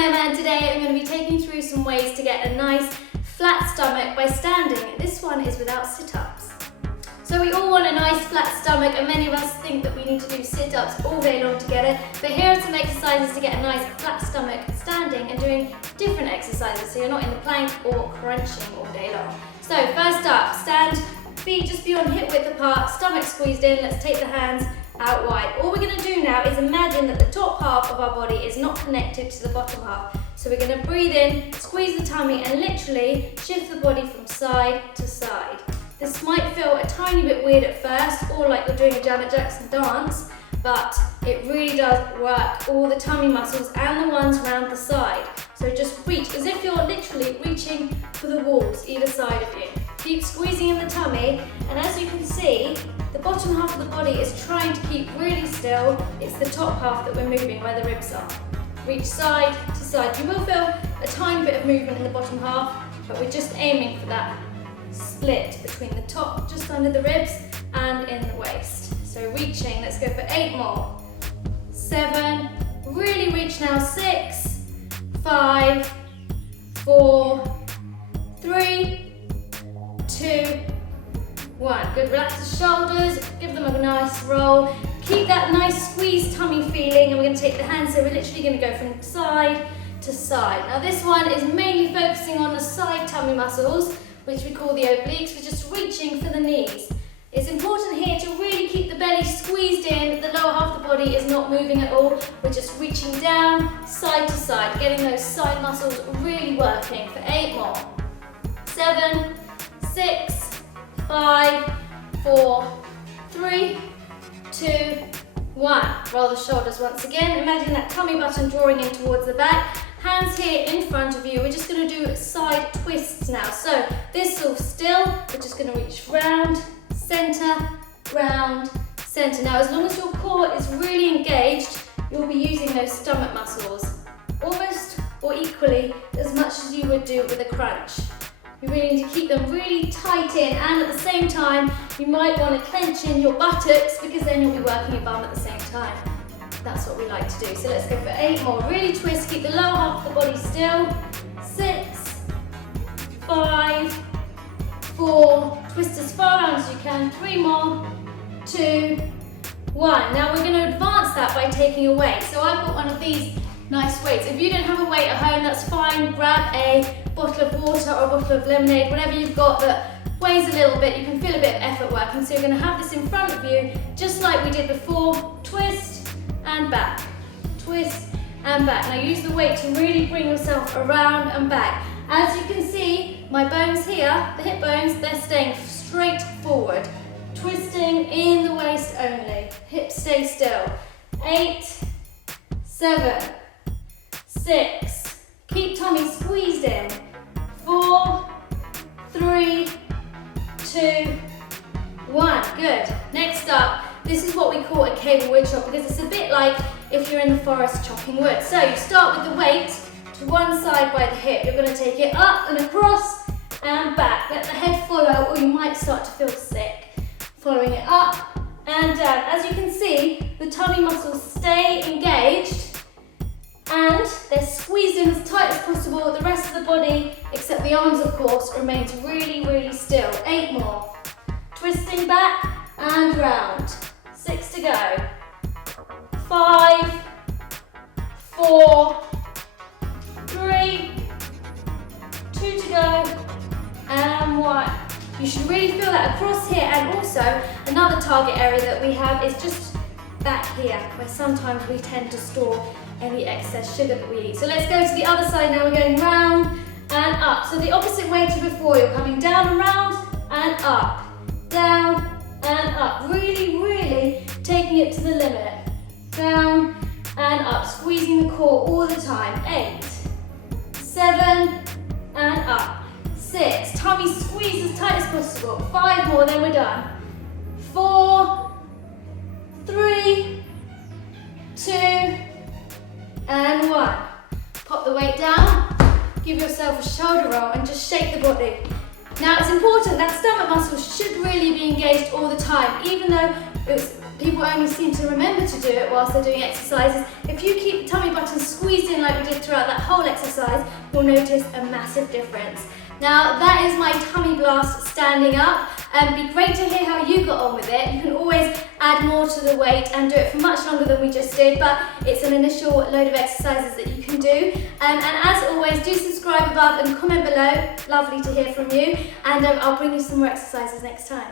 Emma and today I'm going to be taking you through some ways to get a nice flat stomach by standing. This one is without sit-ups. So we all want a nice flat stomach and many of us think that we need to do sit-ups all day long to get it. But here are some exercises to get a nice flat stomach standing and doing different exercises so you're not in the plank or crunching all day long. So first up, stand, feet just beyond hip width apart, stomach squeezed in. Let's take the hands out wide. All we're going to do now is imagine that the top half of our body is not connected to the bottom half. So we're going to breathe in, squeeze the tummy and literally shift the body from side to side. This might feel a tiny bit weird at first or like you're doing a Janet Jackson dance, but it really does work all the tummy muscles and the ones around the side. So just reach as if you're literally reaching for the walls either side of you. Keep squeezing in the tummy, and as you can see, the bottom half of the body is trying to keep really still. It's the top half that we're moving where the ribs are. Reach side to side. You will feel a tiny bit of movement in the bottom half, but we're just aiming for that split between the top, just under the ribs, and in the waist. So reaching, let's go for 8 more. 7, really reach now. 6, 5, 4, 3, 2, 1. Good, relax the shoulders, give them a nice roll. Keep that nice squeezed tummy feeling, and we're going to take the hands, so we're literally going to go from side to side. Now this one is mainly focusing on the side tummy muscles, which we call the obliques. We're just reaching for the knees. It's important here to really keep the belly squeezed in, the lower half of the body is not moving at all. We're just reaching down, side to side, getting those side muscles really working for 8 more. 7, 6, 5, 4, 3, 2, 1. Roll the shoulders once again. Imagine that tummy button drawing in towards the back. Hands here in front of you. We're just going to do side twists now. So this all still, we're just going to reach round, center, round, center. Now as long as your core is really engaged, you'll be using those stomach muscles almost or equally as much as you would do with a crunch. You really need to keep them really tight in, and at the same time, you might want to clench in your buttocks because then you'll be working your bum at the same time. That's what we like to do. So let's go for 8 more. Really twist, keep the lower half of the body still. 6, 5, 4, twist as far around as you can. 3 more, 2, 1. Now we're going to advance that by taking a weight. So I've got one of these nice weights. If you don't have a weight at home, that's fine. Grab a bottle of water or a bottle of lemonade, whatever you've got that weighs a little bit. You can feel a bit of effort working. So you're going to have this in front of you, just like we did before. Twist and back. Twist and back. Now use the weight to really bring yourself around and back. As you can see, my bones here, the hip bones, they're staying straight forward. Twisting in the waist only. Hips stay still. 8, 7, 6, keep tummy squeezed in. 4, 3, 2, 1. Good. Next up, this is what we call a cable wood chop because it's a bit like if you're in the forest chopping wood. So you start with the weight to one side by the hip. You're going to take it up and across and back. Let the head follow or you might start to feel sick. Following it up and down. As you can see, the tummy muscles stay engaged and they're squeezed in as tight as possible. The rest of the body, except the arms of course, remains really, really still. 8 more. Twisting back and round. 6 to go. 5, 4, 3, 2 to go, and 1. You should really feel that across here, and also another target area that we have is just back here, where sometimes we tend to store any excess sugar that we eat. So let's go to the other side now. We're going round and up. So the opposite way to before. You're coming down and round and up. Down and up. Really, really taking it to the limit. Down and up. Squeezing the core all the time. 8, 7 and up. 6. Tummy squeeze as tight as possible. 5 more, then we're done. 4, 3, 2, and 1. Pop the weight down, give yourself a shoulder roll and just shake the body. Now it's important that stomach muscles should really be engaged all the time, even though people only seem to remember to do it whilst they're doing exercises. If you keep the tummy button squeezed in like we did throughout that whole exercise, you'll notice a massive difference. Now that is my tummy blast standing up. It'd be great to hear how you got on with it. You can always add more to the weight and do it for much longer than we just did, but it's an initial load of exercises that you can do. And as always, do subscribe above and comment below. Lovely to hear from you. And I'll bring you some more exercises next time.